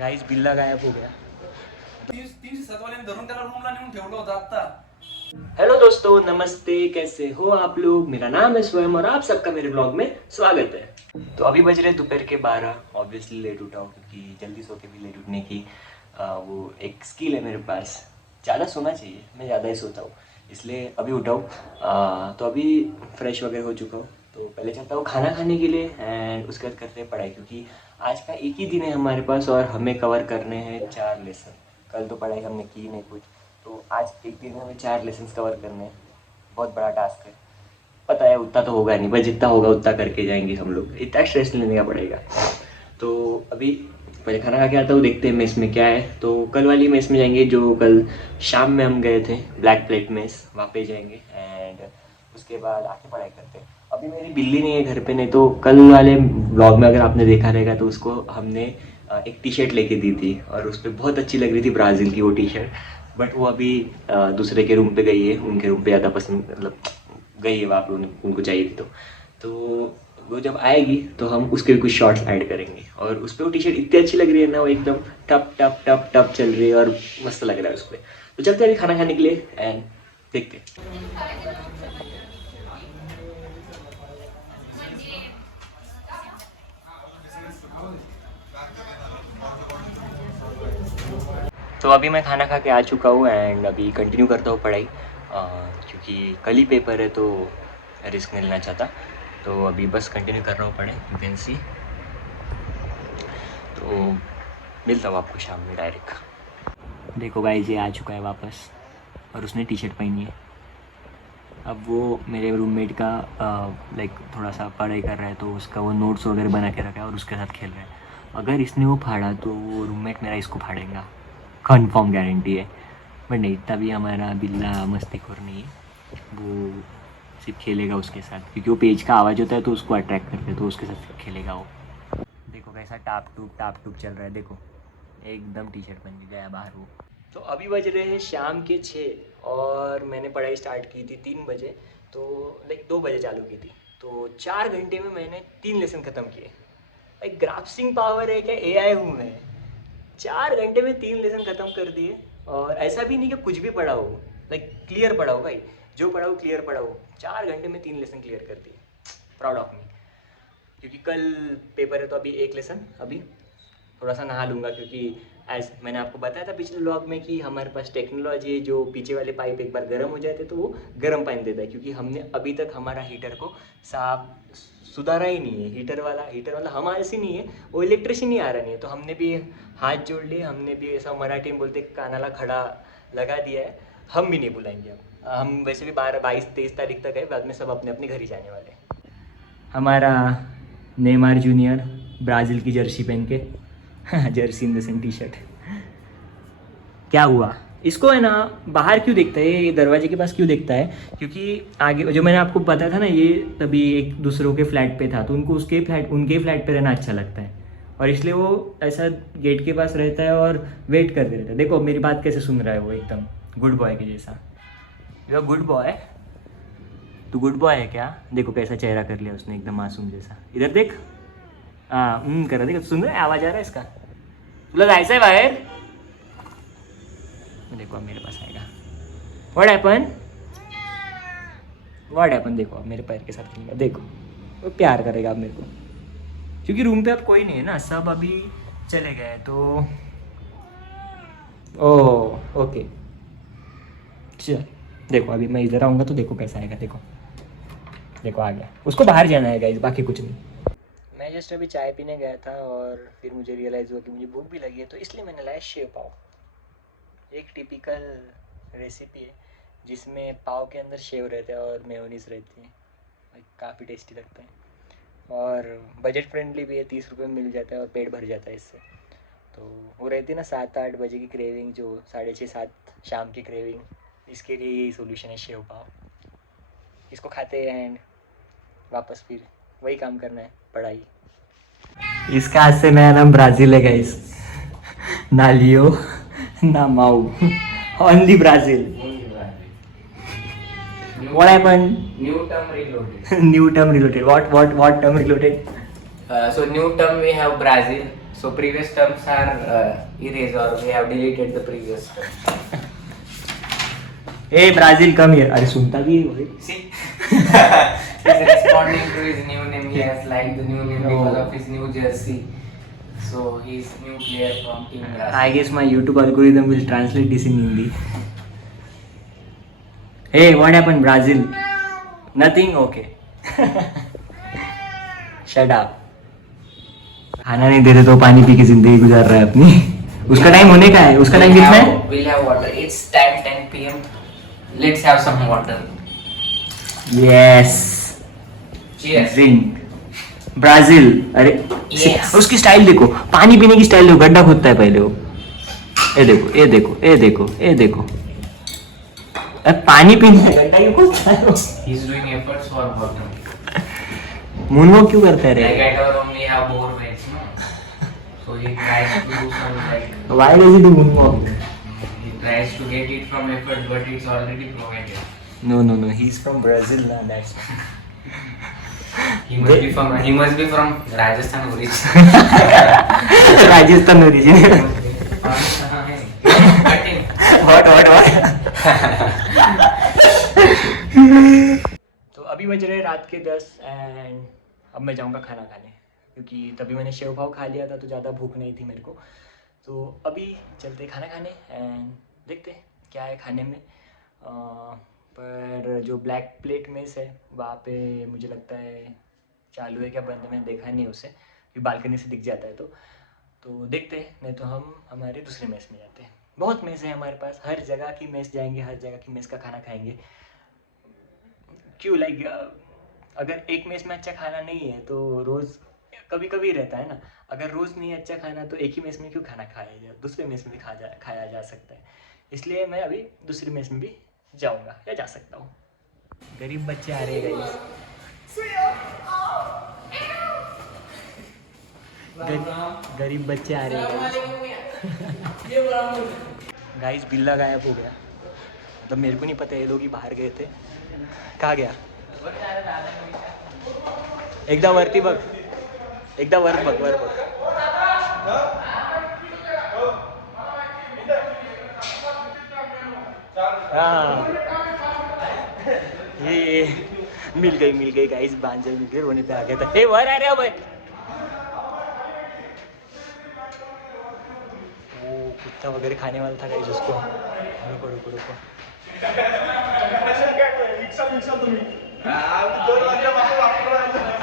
Guys बिल्ला गायब हो गया। 307 वाल्याने धरून त्याला रूमला नेऊन ठेवलं होतं आता। हेलो दोस्तों, नमस्ते, कैसे हो आप लोग। मेरा नाम है स्वयं और आप सबका मेरे ब्लॉग में स्वागत है। तो अभी बज रहे दोपहर के 12। ऑब्वियसली लेट उठा हूँ क्योंकि जल्दी सो के भी लेट उठने की वो एक स्किल है मेरे पास। ज़्यादा सोना चाहिए, मैं ज़्यादा ही सोता हूँ, इसलिए अभी उठा हूँ। तो अभी फ्रेश वगैरह हो चुका हूँ, तो पहले चलता हूँ खाना खाने के लिए एंड उसके बाद करते हैं पढ़ाई, क्योंकि आज का एक ही दिन है हमारे पास और हमें कवर करने हैं 4 लेसन। कल तो पढ़ाई हमने की नहीं कुछ, तो आज एक दिन में हमें 4 लेसन्स कवर करने हैं। बहुत बड़ा टास्क है, पता है उतना तो होगा नहीं, बस जितना होगा उतना करके जाएंगे हम लोग, इतना स्ट्रेस लेने का पड़ेगा। तो अभी पहले खाना खा के आता हूँ, देखते हैं मेस में क्या है। तो कल वाली मेस में जाएंगे जो कल शाम में हम गए थे, ब्लैक प्लेट मेस, वहाँ पे जाएंगे एंड उसके बाद आके पढ़ाई करते हैं। अभी मेरी बिल्ली नहीं है घर पे, नहीं तो कल वाले व्लॉग में अगर आपने देखा रहेगा तो उसको हमने एक टी शर्ट लेके दी थी और उस पर बहुत अच्छी लग रही थी ब्राज़ील की वो टी शर्ट। बट वो अभी दूसरे के रूम पे गई है, उनके रूम पे ज़्यादा पसंद, मतलब गई है वहाँ पे, उनको चाहिए थी। तो वो जब आएगी तो हम उसके भी कुछ शॉर्ट्स ऐड करेंगे। और उस पर वो टी शर्ट इतनी अच्छी लग रही है ना, वो एकदम टप टप टप टप चल रही है और मस्त लग रहा है उस पर। तो चलते हैं अभी खाना खाने के लिए एंड देखते हैं। तो अभी मैं खाना खा के आ चुका हूँ एंड अभी कंटिन्यू करता हूँ पढ़ाई, क्योंकि कल ही पेपर है तो रिस्क नहीं लेना चाहता। तो अभी बस कंटिन्यू कर रहा हूँ पढ़ाई, यू कैन सी। तो मिलता हूँ आपको शाम में डायरेक्ट। देखो गाइस, ये आ चुका है वापस और उसने टी शर्ट पहनी है। अब वो मेरे रूममेट का लाइक थोड़ा सा पढ़ाई कर रहा है, तो उसका वो नोट्स वगैरह बना के रखा है और उसके साथ खेल रहा है। अगर इसने वो फाड़ा तो वो रूममेट मेरा इसको फाड़ेगा, कन्फर्म गारंटी है। बट नहीं, तभी हमारा बिल्ला मस्तीखोर नहीं है, वो सिर्फ खेलेगा उसके साथ, क्योंकि वो पेज का आवाज़ होता है तो उसको अट्रैक्ट करते हैं, तो उसके साथ खेलेगा वो। देखो कैसा टाप टूप चल रहा है, देखो एकदम टी शर्ट पहन के गया बाहर वो। तो अभी बज रहे हैं शाम के 6 और मैंने पढ़ाई स्टार्ट की थी 3 बजे, तो लाइक 2 बजे चालू की थी। तो 4 घंटे में मैंने 3 लेसन ख़त्म किए। भाई ग्राफ्सिंग पावर है क्या, एआई हूँ मैं। 4 घंटे में 3 लेसन ख़त्म कर दिए। और ऐसा भी नहीं कि कुछ भी पढ़ा हो, लाइक क्लियर पढ़ा हो भाई, जो पढ़ा हो क्लियर पढ़ा हो। 4 घंटे में 3 लेसन क्लियर कर दिए, प्राउड ऑफ मी। क्योंकि कल पेपर है तो अभी एक लेसन, अभी थोड़ा सा नहा लूँगा, क्योंकि एज मैंने आपको बताया था पिछले व्लॉग में कि हमारे पास टेक्नोलॉजी है, जो पीछे वाले पाइप एक बार गर्म हो जाते तो वो गर्म पानी देता है। क्योंकि हमने अभी तक हमारा हीटर को साफ सुधारा ही नहीं है। हीटर वाला हमारे से नहीं है, वो इलेक्ट्रिशियन ही आ रहा नहीं है। तो हमने भी हाथ जोड़ लिए, हमने भी ऐसा मराठी में बोलते कानाला खड़ा लगा दिया है। हम भी नहीं बुलाएंगे अब, हम वैसे भी 22-23 तारीख तक है, बाद में सब अपने अपने घर ही जाने वाले हैं। हमारा नेमार जूनियर ब्राज़ील की जर्सी पहन के Jersey in the sense T shirt. क्या हुआ इसको, है ना, बाहर क्यों देखता है, ये दरवाजे के पास क्यों देखता है? क्योंकि आगे जो मैंने आपको बताया था ना, ये तभी एक दूसरों के फ्लैट पे था, तो उनको उनके फ्लैट पे रहना अच्छा लगता है, और इसलिए वो ऐसा गेट के पास रहता है और वेट करते रहता है। देखो मेरी बात कैसे सुन रहा है वो, एकदम गुड बॉय के जैसा। यू आर गुड बॉय, तू गुड बॉय है क्या? देखो कैसा चेहरा कर लिया उसने, एकदम मासूम जैसा। इधर देख, हाँ कर रहा, देखो सुन रहा है, आवाज़ आ रहा है इसका। तुला जायचं आहे बाहेर? देखो अब मेरे पास आएगा। व्हाट हैपन, देखो अब मेरे पैर के साथ खेलेगा, देखो वो प्यार करेगा अब मेरे को, क्योंकि रूम पे अब कोई नहीं है ना, सब अभी चले गए। तो ओह ओके, चल देखो अभी मैं इधर आऊँगा तो देखो कैसा आएगा, देखो आ गया। उसको बाहर जाना है गाइस, बाकी कुछ नहीं। मैं जस्ट अभी चाय पीने गया था और फिर मुझे रियलाइज़ हुआ कि मुझे भूख भी लगी है, तो इसलिए मैंने लाया शेव पाव। एक टिपिकल रेसिपी है जिसमें पाव के अंदर शेव रहता है और मेयोनीज रहती है, काफ़ी टेस्टी लगता है और बजट फ्रेंडली भी है। 30 रुपये में मिल जाता है और पेट भर जाता है इससे। तो वो रहती है ना 7-8 बजे की क्रेविंग, जो 6:30-7 शाम की क्रेविंग, इसके लिए यही सोल्यूशन है शेव पाव। इसको खाते हैं एंड वापस फिर वही काम करना है, पढ़ाई। इसका आज से नया नाम ब्राज़ील है गाइस, ना लियो ना माऊ, only Brazil. What happened? New term reloaded. New term reloaded. What term reloaded? So new term we have Brazil. So previous terms are erased, or we have deleted the previous terms. Hey Brazil, come here. अरे सुनता भी है See, he's responding to his new name. He has liked the new name because of his new jersey. So he's new player from Team Brazil. I guess my YouTube algorithm will translate this in Hindi. Hey, what happened, Brazil? Nothing? Okay. Shut up. खाना नहीं दे रहे तो पानी P के जिंदगी गुजार रहा है अपनी. उसका टाइम होने का है. उसका टाइम कितना है? We'll have water. It's time 10 p.m. Let's have some water. Yes. Cheers. Drink. Brazil. अरे Yes. उसकी स्टाइल देखो, पानी पीने की स्टाइल देखो, गड्ढा खोदता है पहले वो. ये देखो, ये देखो, ये देखो, ये देखो. अब पानी पीने का गड्ढा क्यों खोदता है वो? He's doing efforts for water. Moonwalk क्यों करता है रे? Like at our home we have borewells, no? So he tries to do some like. Why does he do moonwalk? He tries to get it from effort, but it's already provided. No. He's from Brazil, na. That's. He must be from Rajasthan origin. Rajasthan origin. Cutting. What? तो अभी बज रहे रात के 10 and अब मैं जाऊंगा खाना खाने, क्योंकि तभी मैंने शेव भाव खा लिया था तो ज़्यादा भूख नहीं थी मेरे को. तो अभी चलते खाना खाने एंड देखते क्या है खाने में. पर जो ब्लैक प्लेट मेस है वहाँ पे मुझे लगता है चालू है क्या बंद है, मैंने देखा नहीं उसे, क्योंकि बालकनी से दिख जाता है. तो देखते हैं, नहीं तो हम हमारे दूसरे मेस में जाते हैं. बहुत मेस है हमारे पास, हर जगह की मेस जाएंगे, हर जगह की मेस का खाना खाएंगे. क्यों लाइक अगर एक मेस में अच्छा खाना नहीं है तो रोज़ कभी कभी रहता है ना. अगर रोज़ नहीं अच्छा खाना तो एक ही मेस में क्यों खाना खाया जाए, दूसरे मेस में भी खाया जा सकता है. इसलिए मैं अभी दूसरी मेस में भी जाऊंगा या जा सकता हूँ. गरीब बच्चे आ रहे हैं गरीब बच्चे आ रहे हैं गाइस. बिल्ला गायब हो गया, मतलब मेरे को नहीं पता, ये लोग ही बाहर गए थे. कहाँ गया? एकदा वरती बघ, एकदा वर बघ. हाँ ये मिल गई गाइस. बांजर मिल गई, रोने पे आ गया था. हे वर आ रहे हो भाई. वो कुत्ता वगैरह खाने वाला था गाइस उसको. रुको.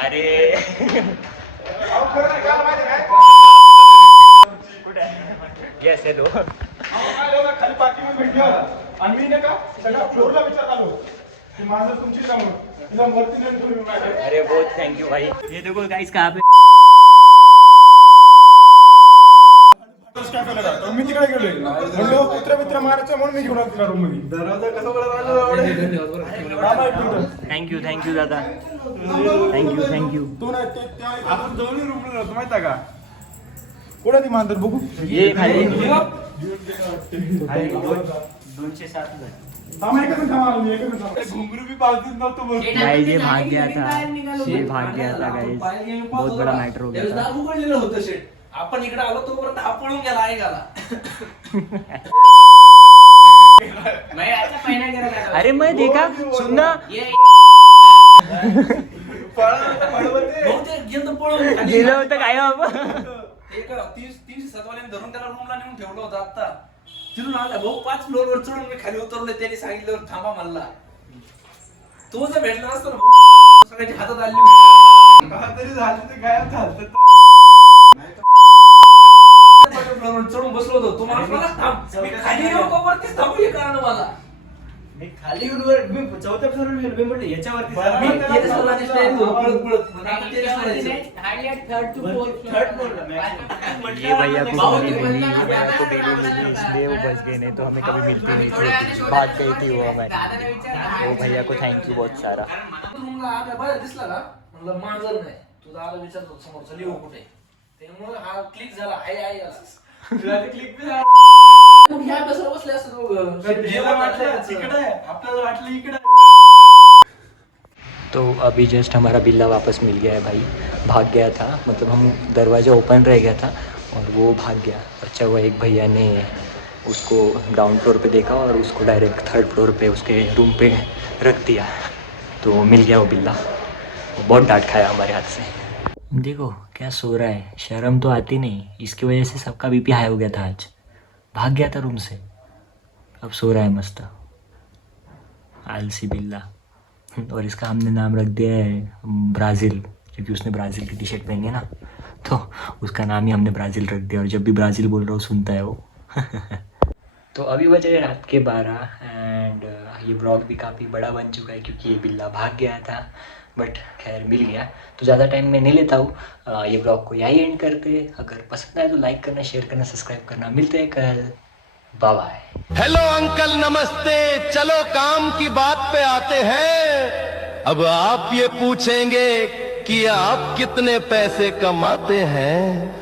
अरे गॅस आहे तो. खाली पार्किंग मध्ये भेटली आणि मी नाही का सगळ्या फ्लोरला विचार आलो की माझं तुमची कामं तिला वरती नेऊन तुम्ही माझ्या. अरे बहुत थैंक यू भाई. ये देखो गाइस कहाँ पे कॅफेला जातो. मी तिकडे गेलोय म्हणलो कुत्रा मारायचं म्हणून मी घेऊन आलो तिला रूम मध्ये. दरवाजा कसा थँक्यू दादा. थँक्यू. तू नाही त्या आपण जवळ रूमला राहतो माहिती आहे का? कोणा ती मांजर बघू. ये खाली 207 घुंगरू भी पालतीच नव्हतो बघ. गाइस ये भाग गया था गाइस. बहुत बड़ा मैटर हो गया था. दार उघडलेलं होतं शेट. आपण इकडे आलो तोपर्यंत हा पळून गेला आहे गाला. मैं ऐसा पहना के रखा था. अरे मैं देखा सुनना ये बहुतेक गेलं पळून खाली. गेलं होतं काय बाबा. एक 307 वाल्याने धरून त्याला रूमला नेऊन ठेवलं होतं. आता तिथून आला भाऊ 5 फ्लोअर वर चढून मी खाली उतरलोय. त्याने सांगितलं थांबा मला. तो जर भेटला नसता ना भाऊ सगळ्याची हातात आली होती. काहीतरी झालं ते गायब झालं. फ्लोअर चढून बसलो होतो. तो माणूस मला थांब मी खाली येऊ का वरतीच थांबू हे कळलं मला. मी खाली येऊन वर मी चौथ्या फ्लोअरवर गेलो. मी म्हटलं याच्यावरती जा. मी तेच मला स्टाईल पळत मग आता तेच करायचं. Hardly third to fourth third floor maximum. ये भैया को बहुत गोली ही मिली, बंदा हमको बेली मिली, इसलिए वो बच गए, नहीं तो हमें कभी मिलती नहीं थी. बात गई थी वो हमें. वो भैया को थैंक यू बहुत सारा. रूमला आला बरं दिसला का म्हणलं मांजर नाही. तुझा आला विचारतो समोरचा लिओ कुठे. त्यामुळे हा क्लिक झाला. आहे असं तुला ते क्लिक बी झालं. मग ह्या कसं बसले असं दोघं. जेव्हा वाटलं तिकडे आहे, आपल्याला वाटलं इकडे आहे. तो अभी जस्ट हमारा बिल्ला वापस मिल गया है भाई. भाग गया था, मतलब हम दरवाज़ा ओपन रह गया था और वो भाग गया। अच्छा हुआ एक भैया ने उसको ग्राउंड फ्लोर पे देखा और उसको डायरेक्ट थर्ड फ्लोर पे उसके रूम पे रख दिया, तो मिल गया वो बिल्ला। वो बहुत डांट खाया हमारे हाथ से। देखो क्या सो रहा है, शर्म तो आती नहीं। इसकी वजह से सबका बीपी हाई हो गया था आज, भाग गया था रूम से, अब सो रहा है मस्त, आलसी बिल्ला। और इसका हमने नाम रख दिया है ब्राज़ील, क्योंकि उसने ब्राज़ील की टी शर्ट पहनी है ना, तो उसका नाम ही हमने ब्राज़ील रख दिया। और जब भी ब्राज़ील बोल रहा हूँ सुनता है वो। तो अभी बज रहे रात के 12 एंड ये ब्लॉग भी काफ़ी बड़ा बन चुका है क्योंकि ये बिल्ला भाग गया था, बट खैर मिल गया। तो ज़्यादा टाइम मैं नहीं लेता हूँ, ये ब्लॉग को यही एंड करते। अगर पसंद आए तो लाइक करना, शेयर करना, सब्सक्राइब करना। मिलते हैं कल, बाय बाय। हेलो अंकल नमस्ते, चलो काम की बात पे आते हैं। अब आप ये पूछेंगे कि आप कितने पैसे कमाते हैं।